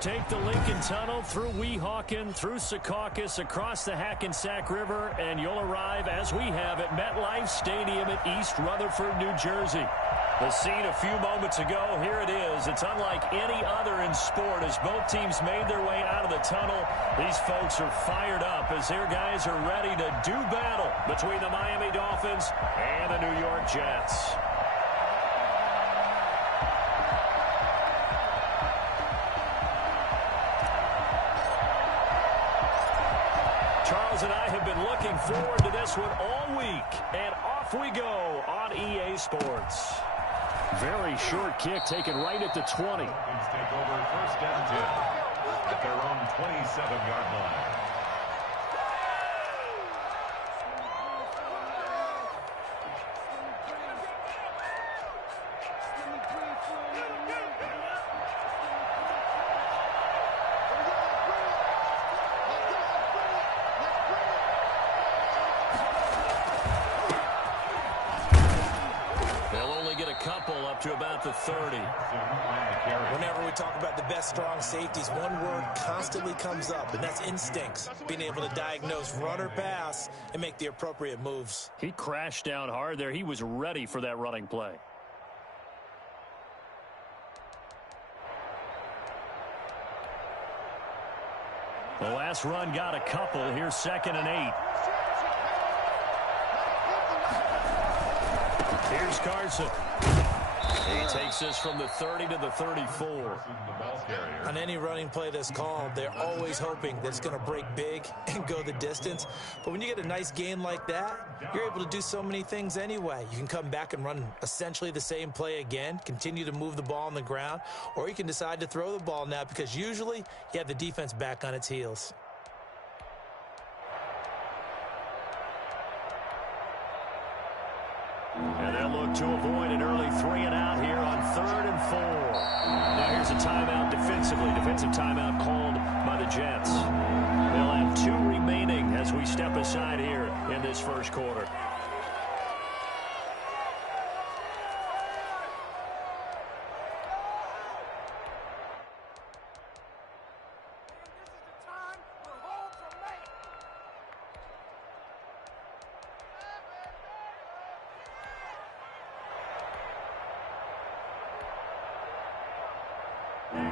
Take the Lincoln Tunnel through Weehawken, through Secaucus, across the Hackensack River, and you'll arrive, as we have, at MetLife Stadium at East Rutherford, New Jersey. The scene a few moments ago, here it is. It's unlike any other in sport as both teams made their way out of the tunnel. These folks are fired up as their guys are ready to do battle between the Miami Dolphins and the New York Jets. Charles and I have been looking forward to this one all week, and off we go on EA Sports. Very short kick taken right at the 20. Take over first and 10 at their own 27-yard line. Up to about the 30. Whenever we talk about the best strong safeties, one word constantly comes up, and that's instincts. Being able to diagnose run or pass and make the appropriate moves. He crashed down hard there. He was ready for that running play. The last run got a couple. Here's 2nd and 8. Here's Carson. He takes this from the 30 to the 34. On any running play that's called, they're always hoping that it's going to break big and go the distance. But when you get a nice gain like that, you're able to do so many things anyway. You can come back and run essentially the same play again, continue to move the ball on the ground, or you can decide to throw the ball now because usually you have the defense back on its heels. And they'll look to avoid an early 3-and-out here on 3rd and 4. Now here's a timeout defensively. Defensive timeout called by the Jets. They'll have 2 remaining as we step aside here in this first quarter.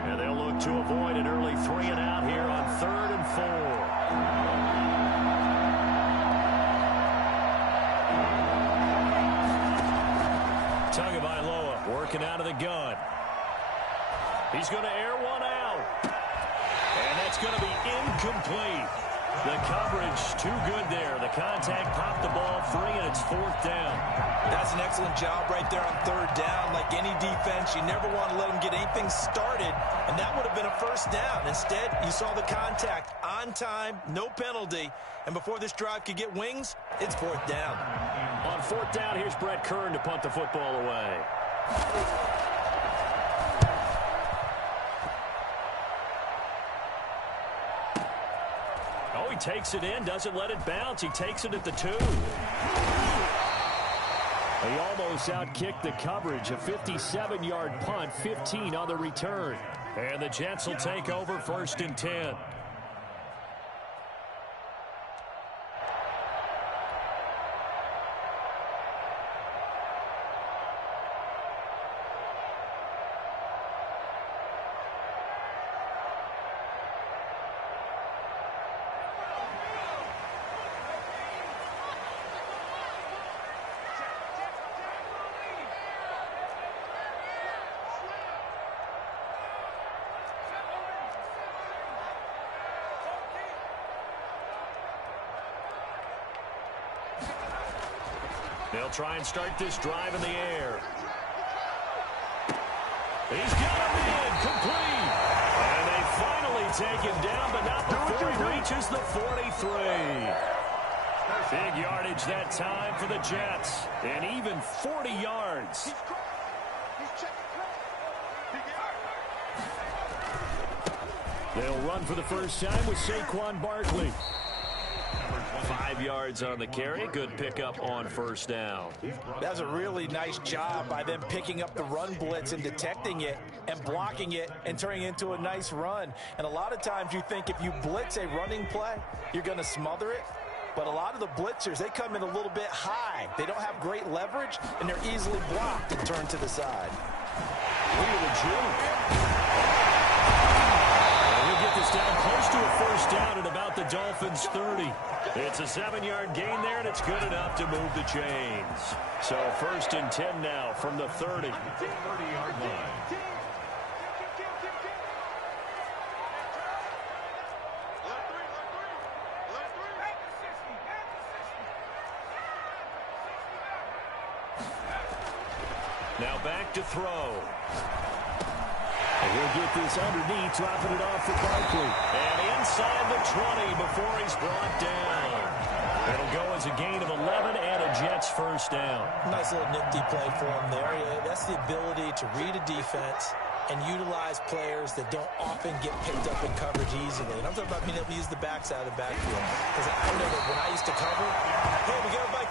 And they'll look to avoid an early 3-and-out here on 3rd and 4. Tagovailoa working out of the gun. He's going to air one out. And that's going to be incomplete. The coverage too good there. The contact popped the ball free, and it's 4th down. That's an excellent job right there on 3rd down. Like any defense, you never want to let them get anything started, and that would have been a 1st down. Instead, you saw the contact on time, no penalty, and before this drive could get wings, it's 4th down. On 4th down, here's Brett Kern to punt the football away. Oh, he takes it in, doesn't let it bounce. He takes it at the 2. He almost outkicked the coverage. A 57-yard punt, 15 on the return. And the Jets will take over 1st and 10. They'll try and start this drive in the air. He's got him in, complete. And they finally take him down, but not before he reaches the 43. Big yardage that time for the Jets. And even 40 yards. They'll run for the first time with Saquon Barkley. 5 yards on the carry. Good pickup on first down. That's a really nice job by them picking up the run blitz and detecting it and blocking it and turning it into a nice run. And a lot of times you think if you blitz a running play, you're going to smother it. But a lot of the blitzers, they come in a little bit high. They don't have great leverage, and they're easily blocked and turned to the side. Look at the juke. He'll get this down close to a first down at about the Dolphins' 30. It's a 7-yard gain there, and it's good enough to move the chains. So 1st and 10 now from the 30. 30-yard line. Now back to throw. And he'll get this underneath, dropping it off for Barkley. And inside the 20 before he's brought down. It'll go as a gain of 11 and a Jets first down. Nice little nifty play for him there. That's the ability to read a defense and utilize players that don't often get picked up in coverage easily. And I'm talking about being able to use the backside of the backfield. Because I know that when I used to cover, hey, we got by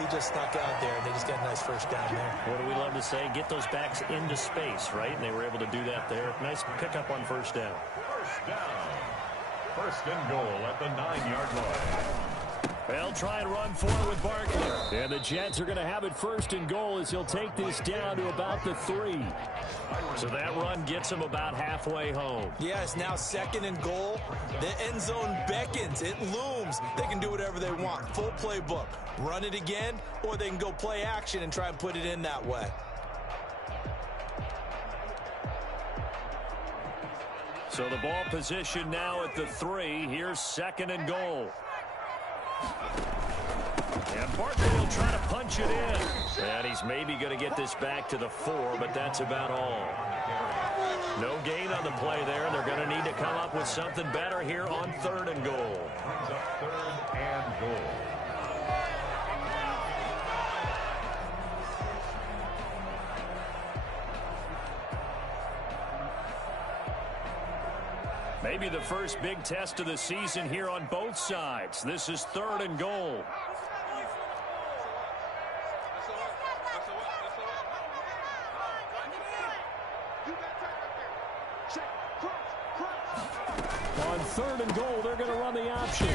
he just snuck out there, and they just got a nice first down there. What do we love to say? Get those backs into space, right? And they were able to do that there. Nice pickup on first down. First down. 1st and goal at the 9-yard line. They'll try and run for it with Barkley. And the Jets are going to have it 1st and goal as he'll take this down to about the 3. So that run gets him about halfway home. Yeah, it's now 2nd and goal. The end zone beckons. It looms. They can do whatever they want. Full playbook. Run it again, or they can go play action and try and put it in that way. So the ball position now at the 3. Here's 2nd and goal. And Barkley will try to punch it in. And he's maybe going to get this back to the 4, but that's about all. No gain on the play there. They're going to need to come up with something better here on 3rd and goal. 3rd and goal. Maybe the first big test of the season here on both sides. This is 3rd and goal. On 3rd and goal, they're going to run the option.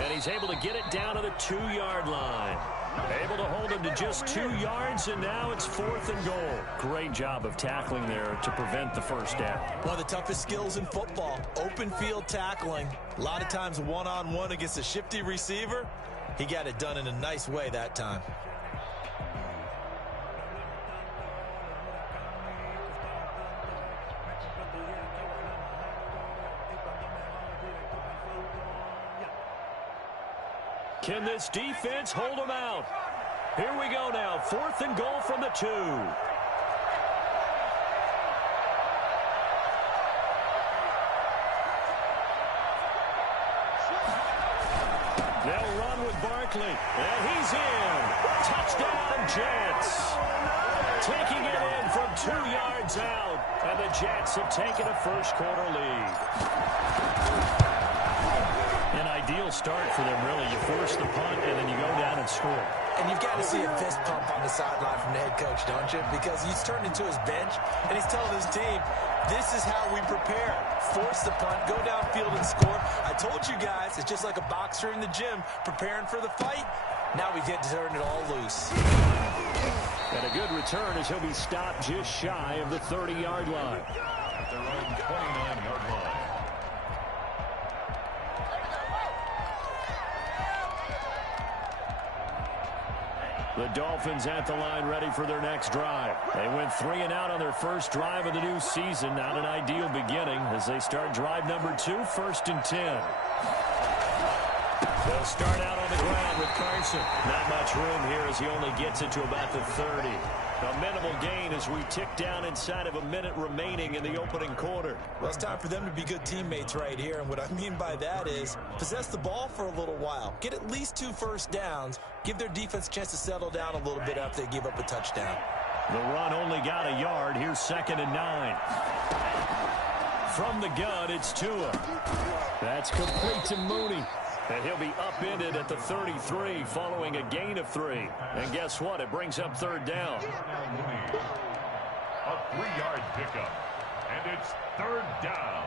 And he's able to get it down to the 2-yard line. Able to hold him to just 2 yards, and now it's 4th and goal. Great job of tackling there to prevent the first down. One of the toughest skills in football, open field tackling. A lot of times one-on-one against a shifty receiver. He got it done in a nice way that time. Can this defense hold him out? Here we go now. 4th and goal from the 2. They'll run with Barkley. And he's in. Touchdown, Jets. Taking it in from 2 yards out. And the Jets have taken a first-quarter lead. An ideal start for them, really. You force the punt, and then you go down and score. And you've got to see a fist pump on the sideline from the head coach, don't you? Because he's turned into his bench, and he's telling his team, this is how we prepare. Force the punt, go downfield and score. I told you guys, it's just like a boxer in the gym preparing for the fight. Now we get to turn it all loose. And a good return as he'll be stopped just shy of the 30-yard line. At their own 29-yard line. The Dolphins at the line ready for their next drive. They went 3 and out on their first drive of the new season. Not an ideal beginning as they start drive number 2, 1st and 10. They'll start out on the ground with Carson. Not much room here as he only gets it to about the 30. A minimal gain as we tick down inside of a minute remaining in the opening quarter. Well, it's time for them to be good teammates right here. And what I mean by that is possess the ball for a little while. Get at least 2 first downs. Give their defense a chance to settle down a little bit after they give up a touchdown. The run only got a yard. Here's 2nd and 9. From the gun, it's Tua. That's complete to Mooney. And he'll be upended at the 33 following a gain of 3. And guess what? It brings up third down. A 3-yard pickup. And it's third down.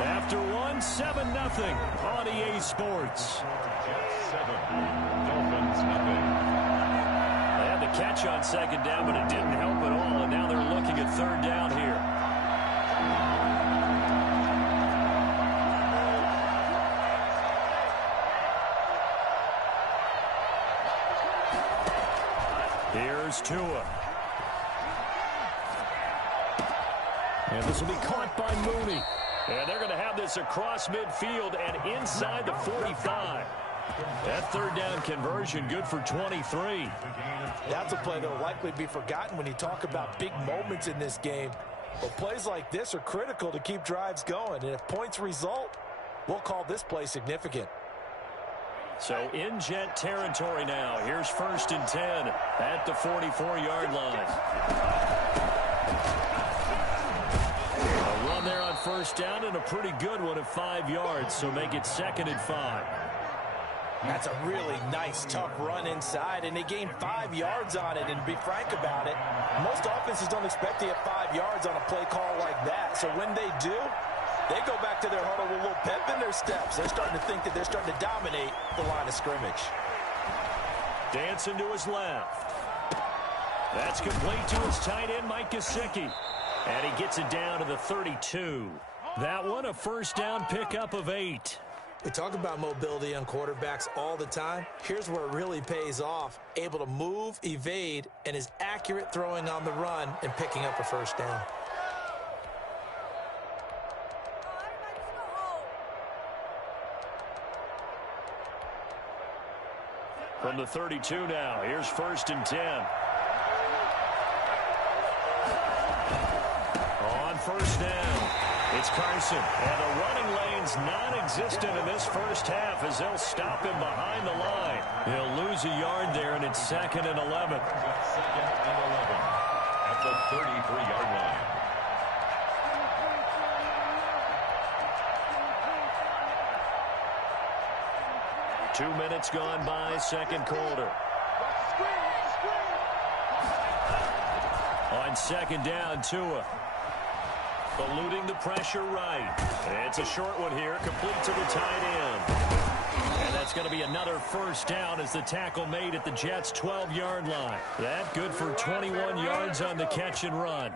After one, 7-0 on EA Sports. Jets 7, Dolphins nothing. They had the catch on second down, but it didn't help at all, and now they're looking at third down here. Here's Tua. And this will be caught by Mooney. And they're going to have this across midfield and inside the 45. That third down conversion good for 23. That's a play that will likely be forgotten when you talk about big moments in this game. But plays like this are critical to keep drives going. And if points result, we'll call this play significant. So in Jet territory now. Here's 1st and 10 at the 44-yard line. A run there on first down and a pretty good one at 5 yards. So make it 2nd and 5. That's a really nice, tough run inside, and they gained 5 yards on it. And to be frank about it, most offenses don't expect to get 5 yards on a play call like that. So when they do, they go back to their huddle with a little pep in their steps. They're starting to think that they're starting to dominate the line of scrimmage. Dancing to his left. That's complete to his tight end, Mike Gesicki. And he gets it down to the 32. That one, a first down pickup of 8. We talk about mobility on quarterbacks all the time. Here's where it really pays off. Able to move, evade, and is accurate throwing on the run and picking up a first down. From the 32 now, here's 1st and 10. On first down, it's Carson. And the running lane's non-existent in this first half as they'll stop him behind the line. He'll lose a yard there, and it's 2nd and 11. 2nd and 11 at the 33-yard line. Two minutes gone by, second quarter. On second down, Tua. Eluding the pressure right. It's a short one here, complete to the tight end. And that's going to be another first down as the tackle made at the Jets' 12-yard line. That good for 21 yards on the catch and run.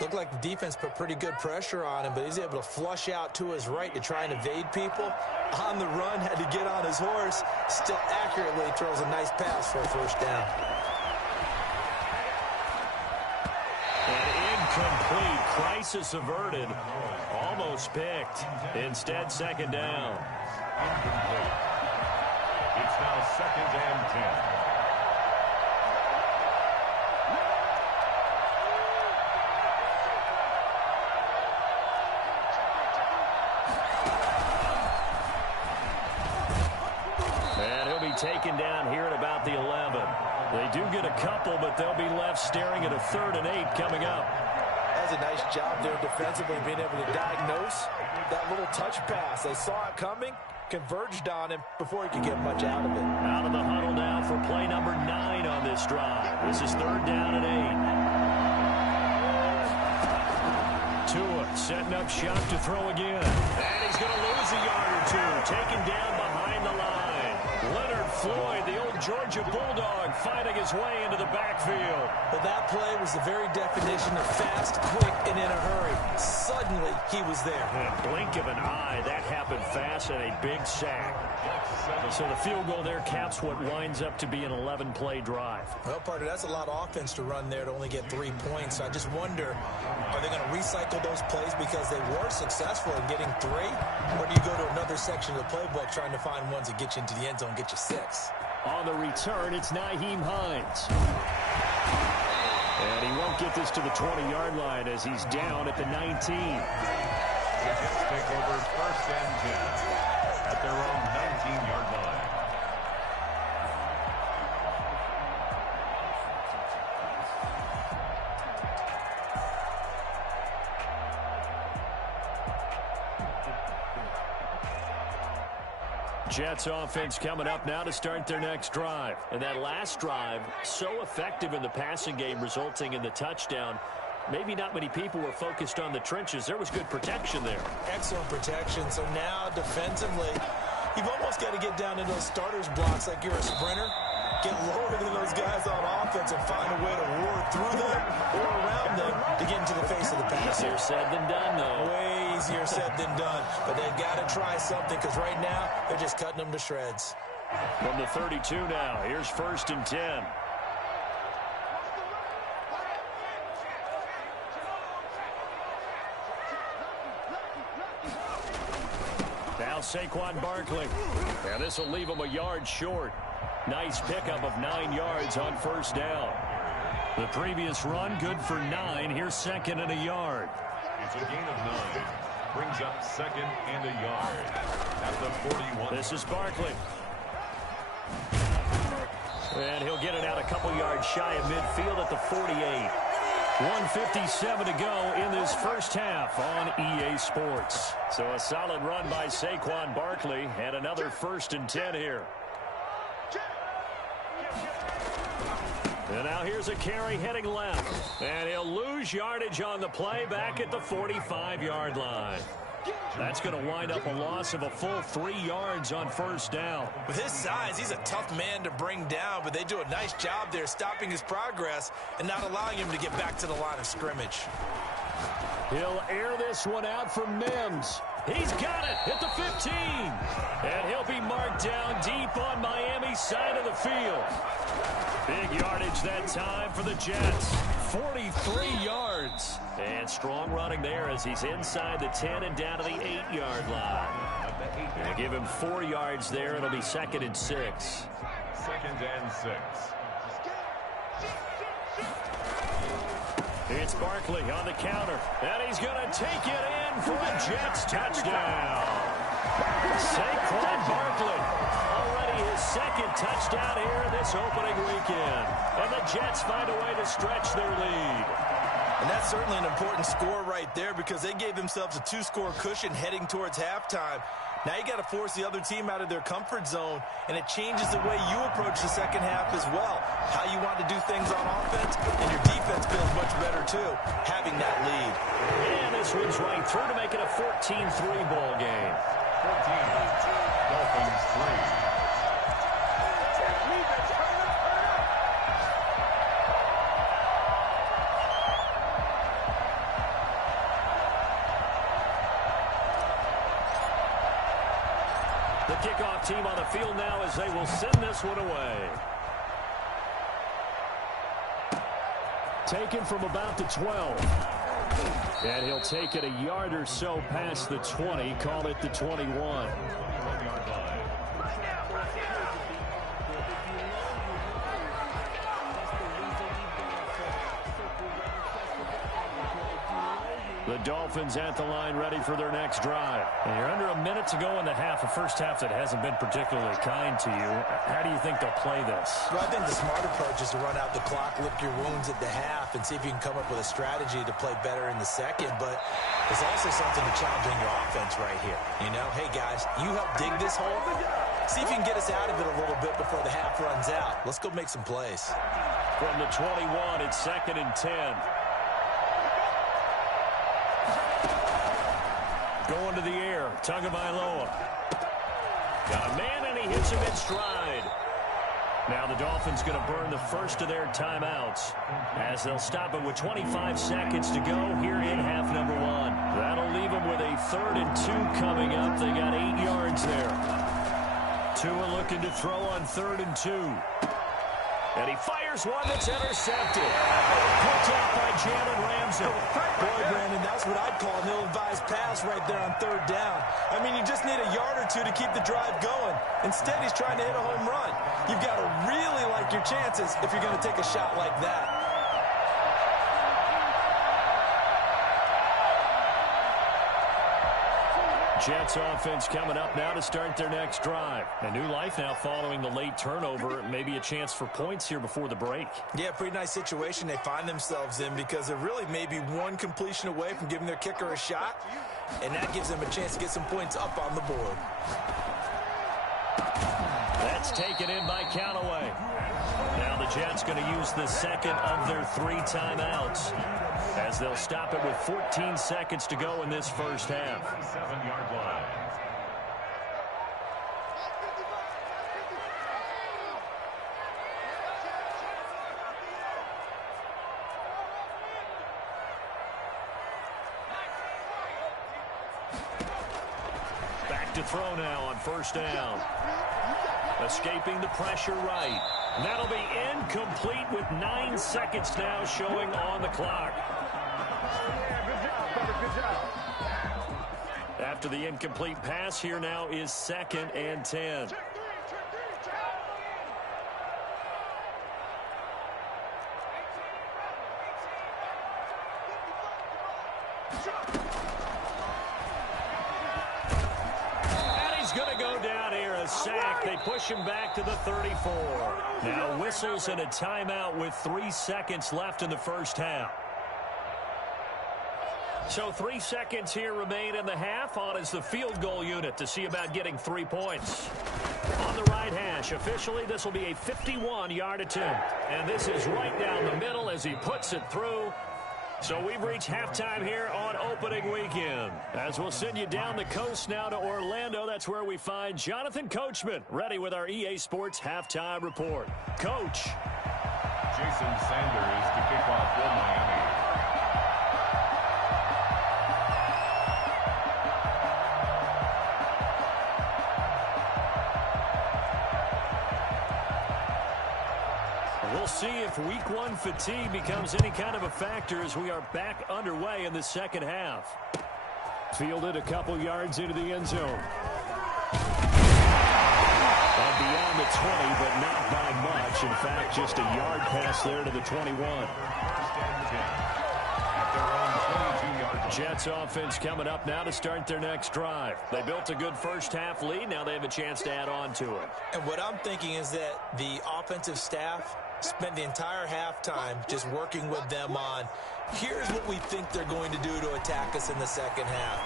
Looked like the defense put pretty good pressure on him, but he's able to flush out to his right to try and evade people. On the run, had to get on his horse. Still accurately throws a nice pass for a first down. And incomplete. Crisis averted. Almost picked. Instead, second down. Incomplete. It's now 2nd and 10. Taken down here at about the 11. They do get a couple, but they'll be left staring at a 3rd and 8 coming up. That's a nice job there defensively, being able to diagnose that little touch pass. They saw it coming, converged on him before he could get much out of it. Out of the huddle now for play number 9 on this drive. This is 3rd down and 8. Tua setting up shop to throw again. And he's going to lose a yard or two. Taken down behind the line. Leonard Floyd, the old Georgia Bulldog, fighting his way into the backfield. Well, that play was the very definition of fast, quick, and in a hurry. Suddenly, he was there. In a blink of an eye, that happened fast and a big sack. So the field goal there caps what winds up to be an 11-play drive. Well, partner, that's a lot of offense to run there to only get 3 points. So I just wonder, are they going to recycle those plays because they were successful in getting 3? Or do you go to another section of the playbook trying to find ones that get you into the end zone, get you 6? On the return, it's Nyheim Hines. And he won't get this to the 20-yard line as he's down at the 19. The Jets take over 1st and 10 at their own 19-yard line. Jets offense coming up now to start their next drive. And that last drive, so effective in the passing game, resulting in the touchdown. Maybe not many people were focused on the trenches. There was good protection there. Excellent protection. So now defensively, you've almost got to get down in those starters blocks like you're a sprinter. Get lower than those guys on offense and find a way to roar through them or around them to get into the face of the pass. Easier said than done, though. Way easier said than done. But they've got to try something because right now they're just cutting them to shreds. From the 32 now, here's 1st and 10. Now Saquon Barkley. And this will leave him a yard short. Nice pickup of 9 yards on 1st down. The previous run, good for 9. Here's 2nd and a yard. It's a gain of 9. Brings up 2nd and a yard at the 41. This is Barkley. And he'll get it out a couple yards shy of midfield at the 48. 1:57 to go in this first half on EA Sports. So a solid run by Saquon Barkley and another 1st and 10 here. And now here's a carry heading left. And he'll lose yardage on the play back at the 45-yard line. That's going to wind up a loss of a full 3 yards on 1st down. With his size, he's a tough man to bring down, but they do a nice job there stopping his progress and not allowing him to get back to the line of scrimmage. He'll air this one out for Mims. He's got it at the 15. And he'll be marked down deep on Miami's side of the field. Big yardage that time for the Jets. 43 yards. And strong running there as he's inside the 10 and down to the 8-yard line. They'll give him 4 yards there. It'll be 2nd and 6. 2nd and 6. It's Barkley on the counter. And he's going to take it in for a Jets touchdown. Saquon Barkley. Already his 2nd touchdown here in this opening weekend. And the Jets find a way to stretch their lead. And that's certainly an important score right there because they gave themselves a 2-score cushion heading towards halftime. Now you got to force the other team out of their comfort zone, and it changes the way you approach the second half as well. How you want to do things on offense, and your defense feels much better too, having that lead. And this one's right through to make it a 14-3 ball game. 14. Dolphins 3. The kickoff team on the field now as they will send this one away. Taken from about the 12. And he'll take it a yard or so past the 20. Call it the 21. The Dolphins at the line ready for their next drive. And you're under a minute to go in the half, a first half that hasn't been particularly kind to you. How do you think they'll play this? Well, I think the smart approach is to run out the clock, lick your wounds at the half, and see if you can come up with a strategy to play better in the second. But there's also something to challenge in your offense right here. You know, hey, guys, you help dig this hole. See if you can get us out of it a little bit before the half runs out. Let's go make some plays. From the 21, it's 2nd and 10. Going to the air, Tagovailoa. Got a man, and he hits him in stride. Now the Dolphins going to burn the first of their timeouts as they'll stop it with 25 seconds to go here in half number 1. That'll leave them with a 3rd and 2 coming up. They got 8 yards there. Tua looking to throw on 3rd and 2. And he fires one that's intercepted. Picked off by Jalen Ramsey. Boy, Brandon, that's what I'd call an ill-advised pass right there on 3rd down. I mean, you just need a yard or two to keep the drive going. Instead, he's trying to hit a home run. You've got to really like your chances if you're going to take a shot like that. Jets offense coming up now to start their next drive. A new life now following the late turnover. Maybe a chance for points here before the break. Yeah, pretty nice situation they find themselves in because they're really maybe one completion away from giving their kicker a shot, and that gives them a chance to get some points up on the board. That's taken in by Callaway. Now the Jets going to use the second of their 3 timeouts as they'll stop it with 14 seconds to go in this first half. 7-yard line. Back to throw now on 1st down. Escaping the pressure right. That'll be incomplete with 9 seconds now showing on the clock. After the incomplete pass, here now is 2nd and 10. Going to go down here, a sack. They push him back to the 34. Now whistles and a timeout with 3 seconds left in the first half. So 3 seconds here remain in the half. On is the field goal unit to see about getting 3 points. On the right hash, officially this will be a 51-yard attempt. And this is right down the middle as he puts it through. So we've reached halftime here on opening weekend. As we'll send you down the coast now to Orlando, that's where we find Jonathan Coachman, ready with our EA Sports halftime report. Coach. Jason Sanders to kick off for Miami. We'll see if week 1 fatigue becomes any kind of a factor as we are back underway in the second half. Fielded a couple yards into the end zone. And beyond the 20, but not by much. In fact, just a yard pass there to the 21. Jets offense coming up now to start their next drive. They built a good first half lead. Now they have a chance to add on to it. And what I'm thinking is that the offensive staff spent the entire halftime just working with them on, here's what we think they're going to do to attack us in the second half.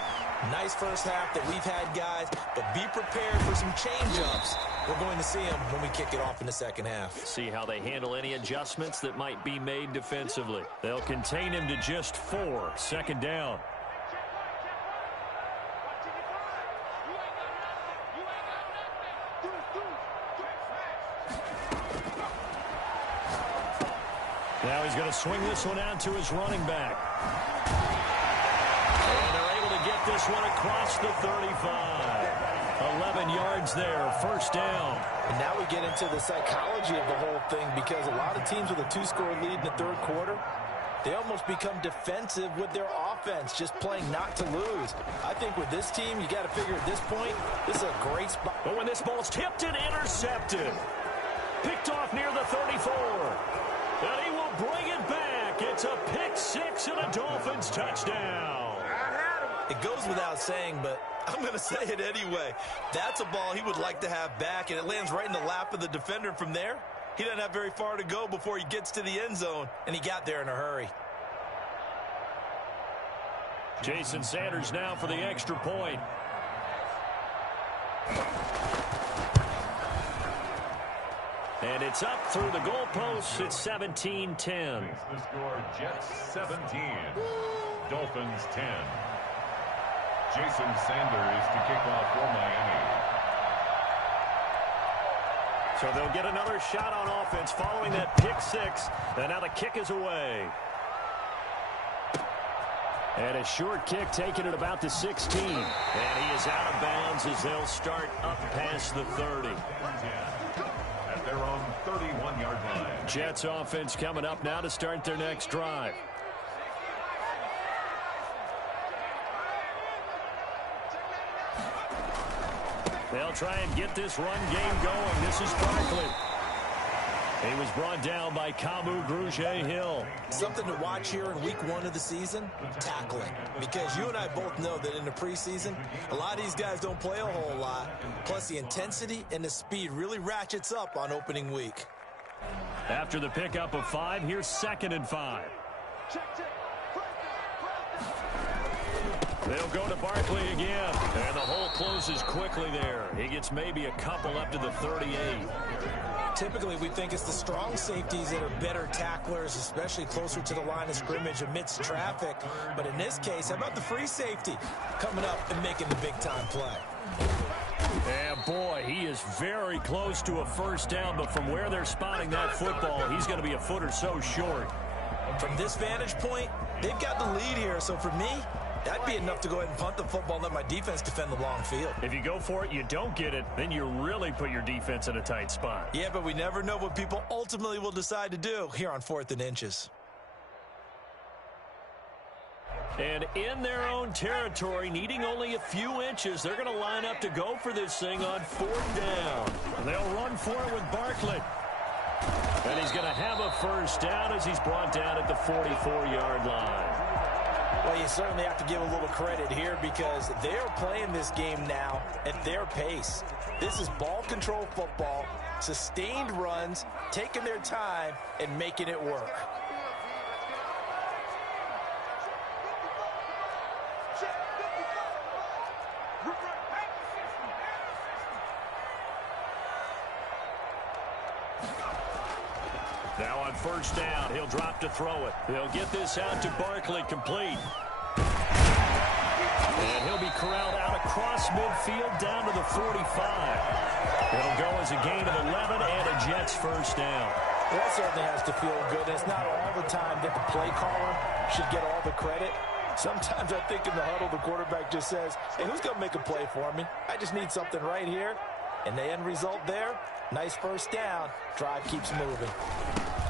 Nice first half that we've had, guys, but be prepared for some change-ups. We're going to see them when we kick it off in the second half. See how they handle any adjustments that might be made defensively. They'll contain him to just 4. 2nd down. Now he's going to swing this one out to his running back. And they're able to get this one across the 35. 11 yards there, 1st down. And now we get into the psychology of the whole thing because a lot of teams with a 2-score lead in the 3rd quarter, they almost become defensive with their offense, just playing not to lose. I think with this team, you got to figure at this point, this is a great spot. But when this ball's tipped and intercepted, picked off near the 34. And he will bring it back. It's a pick 6 and a Dolphins touchdown. It goes without saying, but I'm going to say it anyway. That's a ball he would like to have back, and it lands right in the lap of the defender from there. He doesn't have very far to go before he gets to the end zone, and he got there in a hurry. Jason Sanders now for the extra point. And it's up through the goalposts. It's 17-10. The score, Jets 17, Dolphins 10. Jason Sanders to kick off for Miami. So they'll get another shot on offense following that pick 6. And now the kick is away. And a short kick taken at about the 16. And he is out of bounds as they'll start up past the 30. At their own 31-yard line. Jets offense coming up now to start their next drive. They'll try and get this run game going. This is Barkley. He was brought down by Kamu Grugier-Hill. Something to watch here in week 1 of the season, tackling. Because you and I both know that in the preseason, a lot of these guys don't play a whole lot. Plus, the intensity and the speed really ratchets up on opening week. After the pickup of 5, here's 2nd and 5. They'll go to Barkley again. And the hole closes quickly there. He gets maybe a couple up to the 38. Typically, we think it's the strong safeties that are better tacklers, especially closer to the line of scrimmage amidst traffic. But in this case, how about the free safety coming up and making the big-time play? And boy, he is very close to a first down, but from where they're spotting that football, he's going to be a foot or so short. From this vantage point, they've got the lead here, so for me, that'd be enough to go ahead and punt the football and let my defense defend the long field. If you go for it, you don't get it, then you really put your defense in a tight spot. Yeah, but we never know what people ultimately will decide to do here on 4th and inches. And in their own territory, needing only a few inches, they're going to line up to go for this thing on 4th down. And they'll run for it with Barkley. And he's going to have a first down as he's brought down at the 44-yard line. Well, you certainly have to give a little credit here because they're playing this game now at their pace. This is ball control football, sustained runs, taking their time, and making it work. Now on first down, he'll drop to throw it. They'll get this out to Barkley, complete. And he'll be corralled out across midfield down to the 45. It'll go as a gain of 11 and a Jets first down. Well, that certainly has to feel good. It's not all the time that the play caller should get all the credit. Sometimes I think in the huddle, the quarterback just says, hey, who's going to make a play for me? I just need something right here. And the end result there, nice first down. Drive keeps moving.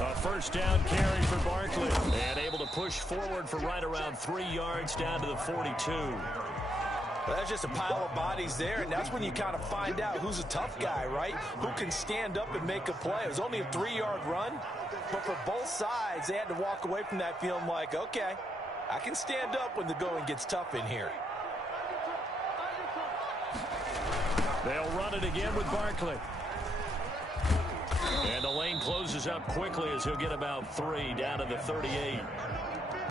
A first down carry for Barkley. And able to push forward for right around 3 yards down to the 42. Well, that's just a pile of bodies there, and that's when you kind of find out who's a tough guy, right? Who can stand up and make a play. It was only a 3-yard run, but for both sides, they had to walk away from that feeling like, okay, I can stand up when the going gets tough in here. They'll run it again with Barkley. And the lane closes up quickly as he'll get about 3 down to the 38.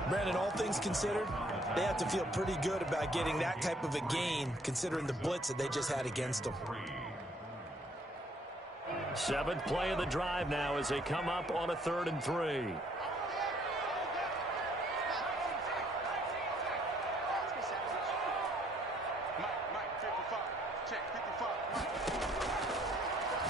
Brandon, all things considered, they have to feel pretty good about getting that type of a gain considering the blitz that they just had against them. 7th play of the drive now as they come up on a 3rd and 3.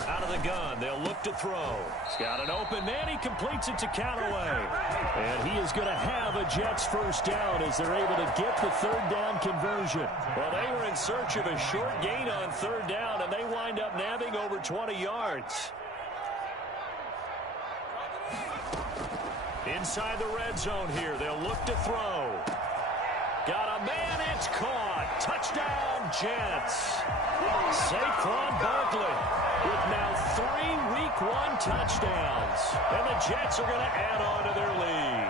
Out of the gun, they'll look to throw. He's got an open man. He completes it to Callaway. And he is going to have a Jets first down as they're able to get the 3rd down conversion. Well, they were in search of a short gain on 3rd down, and they wind up nabbing over 20 yards. Inside the red zone here, they'll look to throw. Got a man, it's caught. Touchdown, Jets. Saquon Barkley with now 3 Week 1 touchdowns. And the Jets are going to add on to their lead.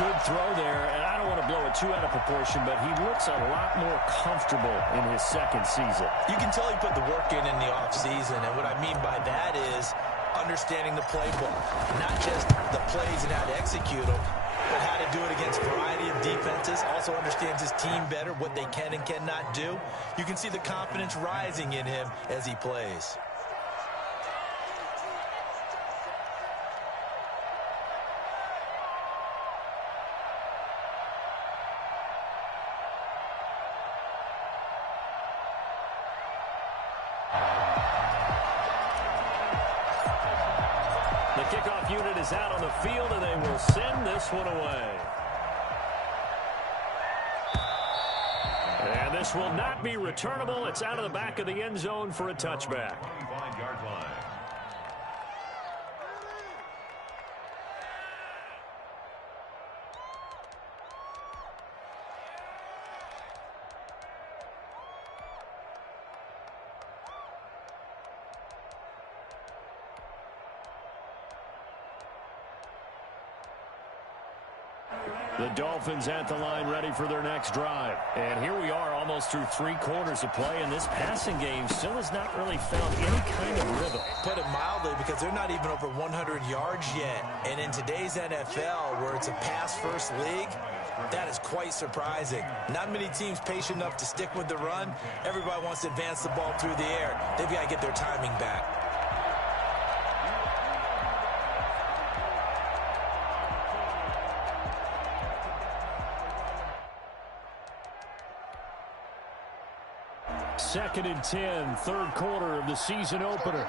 Good throw there, and I don't want to blow it too out of proportion, but he looks a lot more comfortable in his 2nd season. You can tell he put the work in the offseason, and what I mean by that is understanding the playbook. Not just the plays and how to execute them, but how to do it against a variety of defenses. Also understands his team better, what they can and cannot do. You can see the confidence rising in him as he plays. The kickoff unit is out on the field, and they will send this one away. pass will not be returnable. It's out of the back of the end zone for a touchback. 25-yard line. The Dolphins at the line ready for their next drive. And here we are almost through 3 quarters of play, and this passing game still has not really found any kind of rhythm. Put it mildly, because they're not even over 100 yards yet. And in today's NFL, where it's a pass-first league, that is quite surprising. Not many teams patient enough to stick with the run. Everybody wants to advance the ball through the air. They've got to get their timing back. Second and 10, third quarter of the season opener.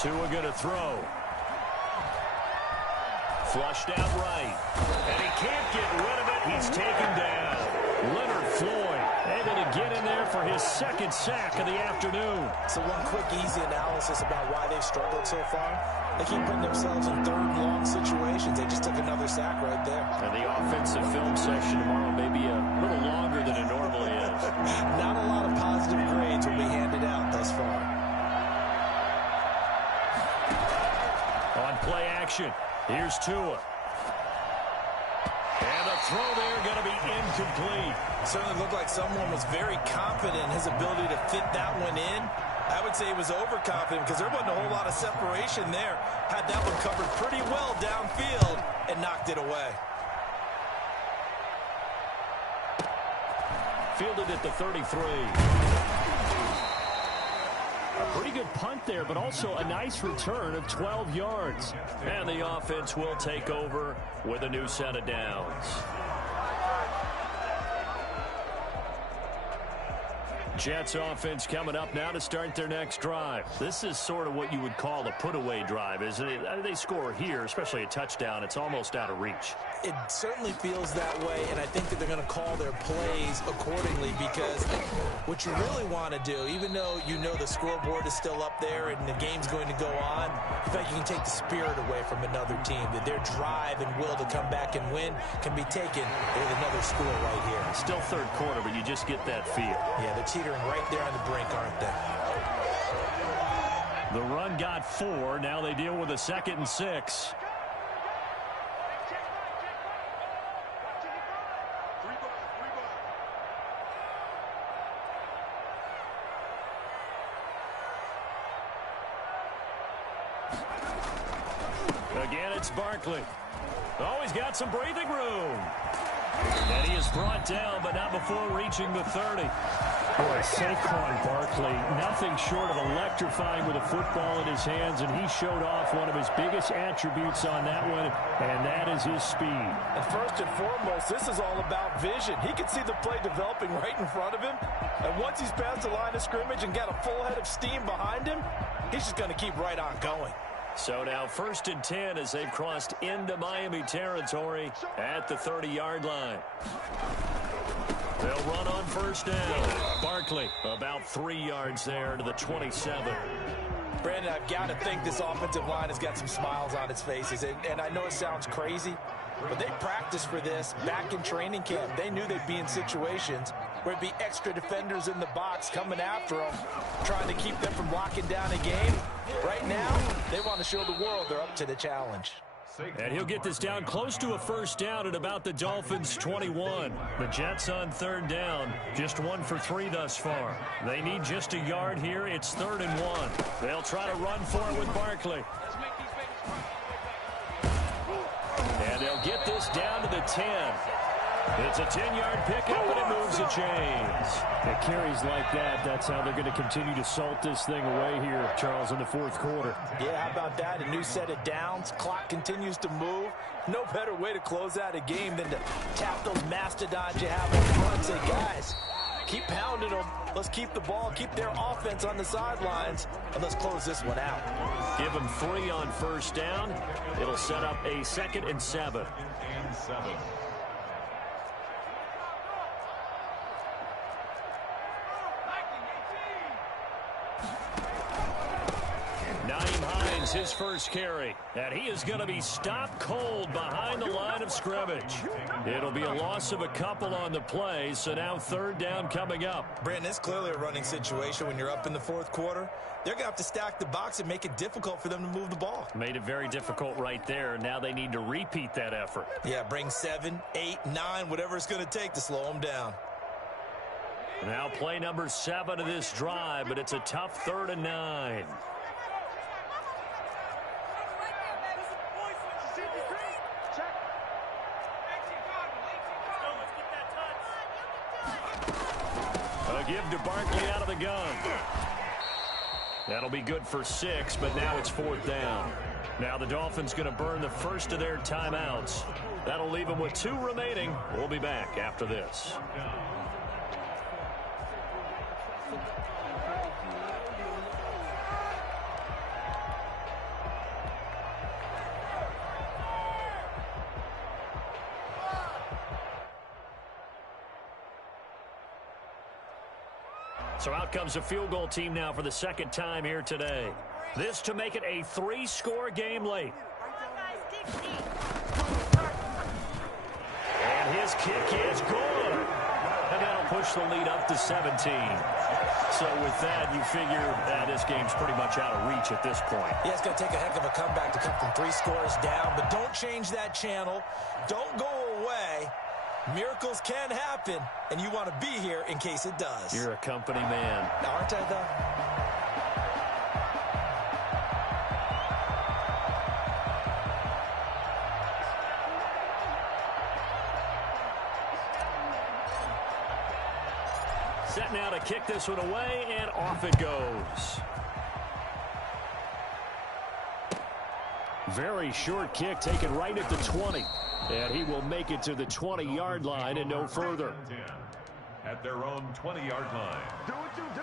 Tua going to throw. Flushed out right. And he can't get rid of it. He's taken down. Leonard Floyd able to get in there for his second sack of the afternoon. So one quick, easy analysis about why they've struggled so far. They keep putting themselves in third and long situations. They just took another sack right there. And the offensive film session tomorrow may be a little longer than it normally is. Not a lot of positive grades will be handed out thus far. On play action, here's Tua. And the throw there going to be incomplete. Certainly looked like someone was very confident in his ability to fit that one in. I would say he was overconfident because there wasn't a whole lot of separation there. Had that one covered pretty well downfield and knocked it away. Fielded at the 33. A pretty good punt there, but also a nice return of 12 yards. And the offense will take over with a new set of downs. Jets offense coming up now to start their next drive. This is sort of what you would call a put-away drive, isn't it? They score here, especially a touchdown. It's almost out of reach. It certainly feels that way, and I think that they're going to call their plays accordingly because what you really want to do, even though you know the scoreboard is still up there and the game's going to go on, in fact, you can take the spirit away from another team, that their drive and will to come back and win can be taken with another score right here. Still third quarter, but you just get that feel. Yeah, they're teetering right there on the brink, aren't they? The run got 4. Now they deal with a 2nd and 6. Again, it's Barkley. Oh, he's got some breathing room. And he is brought down, but not before reaching the 30. Boy, Saquon Barkley, nothing short of electrifying with a football in his hands, and he showed off one of his biggest attributes on that one, and that is his speed. And first and foremost, this is all about vision. He can see the play developing right in front of him, and once he's past the line of scrimmage and got a full head of steam behind him, he's just going to keep right on going. So now 1st and 10 as they've crossed into Miami territory at the 30-yard line. They'll run on 1st down. Barkley about 3 yards there to the 27. Brandon, I've got to think this offensive line has got some smiles on its faces. And I know it sounds crazy, but they practiced for this back in training camp. They knew they'd be in situations where it'd be extra defenders in the box coming after them, trying to keep them from locking down a game. Right now, they want to show the world they're up to the challenge. And he'll get this down close to a 1st down at about the Dolphins' 21. The Jets on 3rd down, just 1 for 3 thus far. They need just a yard here. It's 3rd and 1. They'll try to run for it with Barkley. And they'll get this down to the 10. It's a 10-yard pickup, and it moves the chains. It carries like that. That's how they're going to continue to salt this thing away here, Charles, in the 4th quarter. Yeah, how about that? A new set of downs. Clock continues to move. No better way to close out a game than to tap those mastodons you have on front and say, guys, keep pounding them. Let's keep the ball, keep their offense on the sidelines, and let's close this one out. Give them 3 on 1st down. It'll set up a 2nd and 7. Nyheim Hines, his first carry. And he is going to be stopped cold behind the line of scrimmage. It'll be a loss of a couple on the play, so now third down coming up. Brandon, it's clearly a running situation when you're up in the fourth quarter. They're going to have to stack the box and make it difficult for them to move the ball. Made it very difficult right there. Now they need to repeat that effort. Yeah, bring 7, 8, 9, whatever it's going to take to slow them down. Now play number 7 of this drive, but it's a tough 3rd and 9. A give to Barkley out of the gun. That'll be good for 6, but now it's 4th down. Now the Dolphins going to burn the first of their timeouts. That'll leave them with 2 remaining. We'll be back after this. So out comes a field goal team now for the second time here today. This to make it a 3-score game late. And his kick is good. And that'll push the lead up to 17. So with that, you figure this game's pretty much out of reach at this point. Yeah, it's going to take a heck of a comeback to come from 3 scores down. But don't change that channel. Don't go away. Miracles can happen, and you want to be here in case it does. You're a company man. Aren't I, though? Set now to kick this one away, and off it goes. Very short kick taken right at the 20. And he will make it to the 20-yard line and no further. At their own 20-yard line. Do what you do.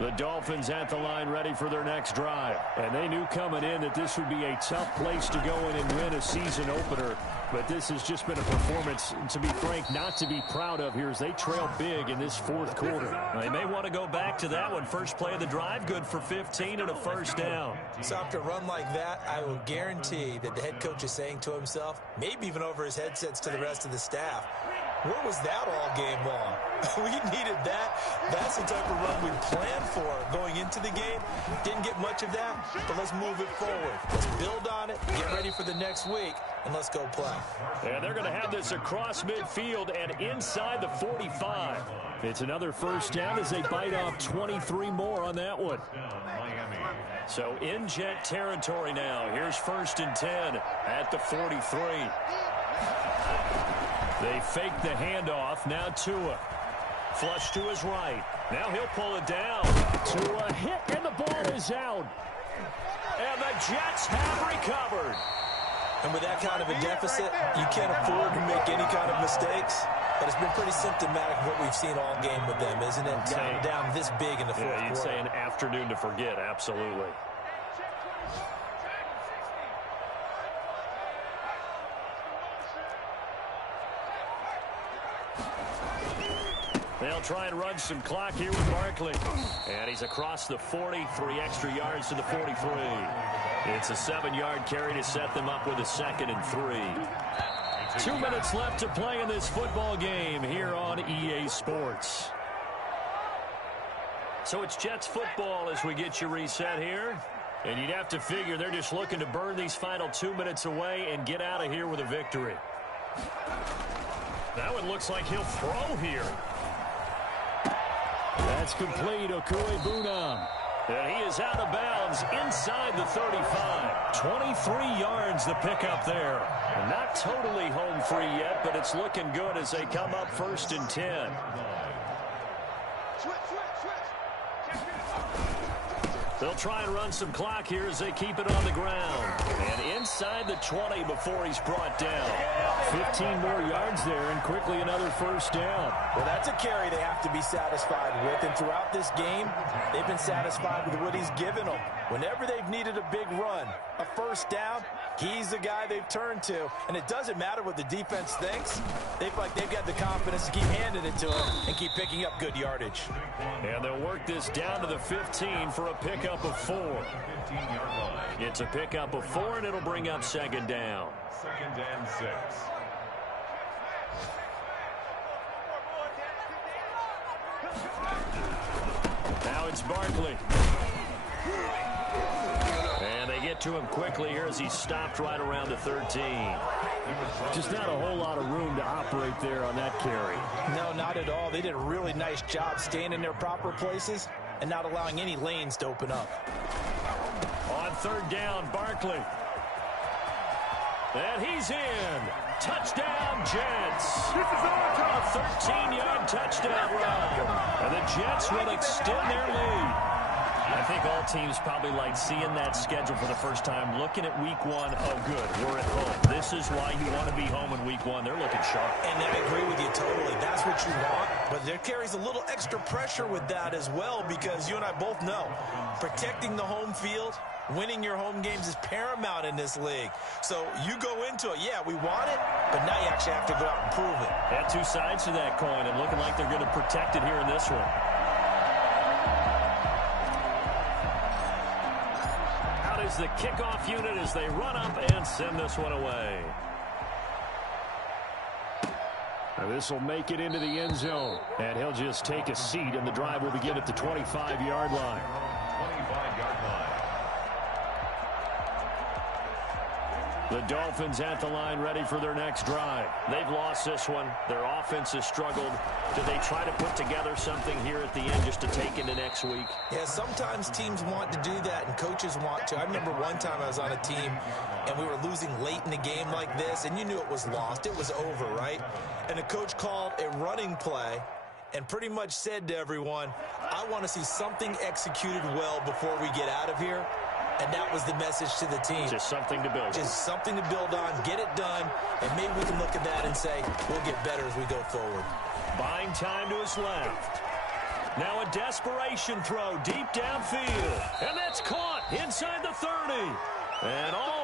The Dolphins at the line ready for their next drive. And they knew coming in that this would be a tough place to go in and win a season opener. But this has just been a performance, to be frank, not to be proud of here as they trail big in this fourth quarter. They may want to go back to that one. First play of the drive, good for 15 and a first down. So after a run like that, I will guarantee that the head coach is saying to himself, maybe even over his headsets to the rest of the staff, where was that all game long? We needed that. That's the type of run we planned for going into the game. Didn't get much of that, but let's move it forward. Let's build on it, get ready for the next week, and let's go play. And they're going to have this across midfield and inside the 45. It's another first down as they bite off 23 more on that one. So in Jet territory now. Here's 1st and 10 at the 43. They fake the handoff. Now Tua. Flush to his right. Now he'll pull it down. Tua hit, and the ball is out. And the Jets have recovered. And with that kind of a deficit, you can't afford to make any kind of mistakes. But it's been pretty symptomatic of what we've seen all game with them, isn't it? Down this big in the fourth quarter. You'd say an afternoon to forget, absolutely. They'll try and run some clock here with Barkley. And he's across the 40, 3 extra yards to the 43. It's a 7-yard carry to set them up with a 2nd and 3. 2 minutes left to play in this football game here on EA Sports. So it's Jets football as we get you reset here. And you'd have to figure they're just looking to burn these final 2 minutes away and get out of here with a victory. That one looks like he'll throw here. That's complete, Okuegbunam. And he is out of bounds inside the 35. 23 yards the pickup there. And not totally home free yet, but it's looking good as they come up 1st and 10. They'll try and run some clock here as they keep it on the ground. And inside the 20 before he's brought down. 15 more yards there and quickly another first down. Well, that's a carry they have to be satisfied with. And throughout this game, they've been satisfied with what he's given them. Whenever they've needed a big run, a first down, he's the guy they've turned to. And it doesn't matter what the defense thinks. They feel like they've got the confidence to keep handing it to him and keep picking up good yardage. And they'll work this down to the 15 for a pickup of 4. 15-yard line. It's a pickup of 4, and it'll bring up second down. 2nd and 6. Now it's Barkley. And they get to him quickly here as he's stopped right around the 13. Just not a whole lot of room to operate there on that carry. No, not at all. They did a really nice job staying in their proper places and not allowing any lanes to open up. On 3rd down, Barkley. And he's in. Touchdown, Jets. A 13-yard touchdown run. And the Jets will extend their lead. I think all teams probably like seeing that schedule for the first time, looking at week 1. Oh, good, we're at home. This is why you want to be home in week 1. They're looking sharp. And I agree with you totally. That's what you want. But there carries a little extra pressure with that as well, because you and I both know protecting the home field, winning your home games is paramount in this league. So you go into it, yeah, we want it, but now you actually have to go out and prove it. Had two sides to that coin, and looking like they're going to protect it here in this one. Out is the kickoff unit as they run up and send this one away. Now this will make it into the end zone, and he'll just take a seat, and the drive will begin at the 25-yard line. 25-yard line. The Dolphins at the line ready for their next drive. They've lost this one. Their offense has struggled. Do they try to put together something here at the end just to take into next week? Yeah, sometimes teams want to do that and coaches want to. I remember one time I was on a team and we were losing late in the game like this, and you knew it was lost. It was over, right? And the coach called a running play and pretty much said to everyone, I want to see something executed well before we get out of here. And that was the message to the team. Just something to build. Just something to build on, get it done, and maybe we can look at that and say, we'll get better as we go forward. Buying time to his left. Now a desperation throw deep downfield. And that's caught inside the 30. And all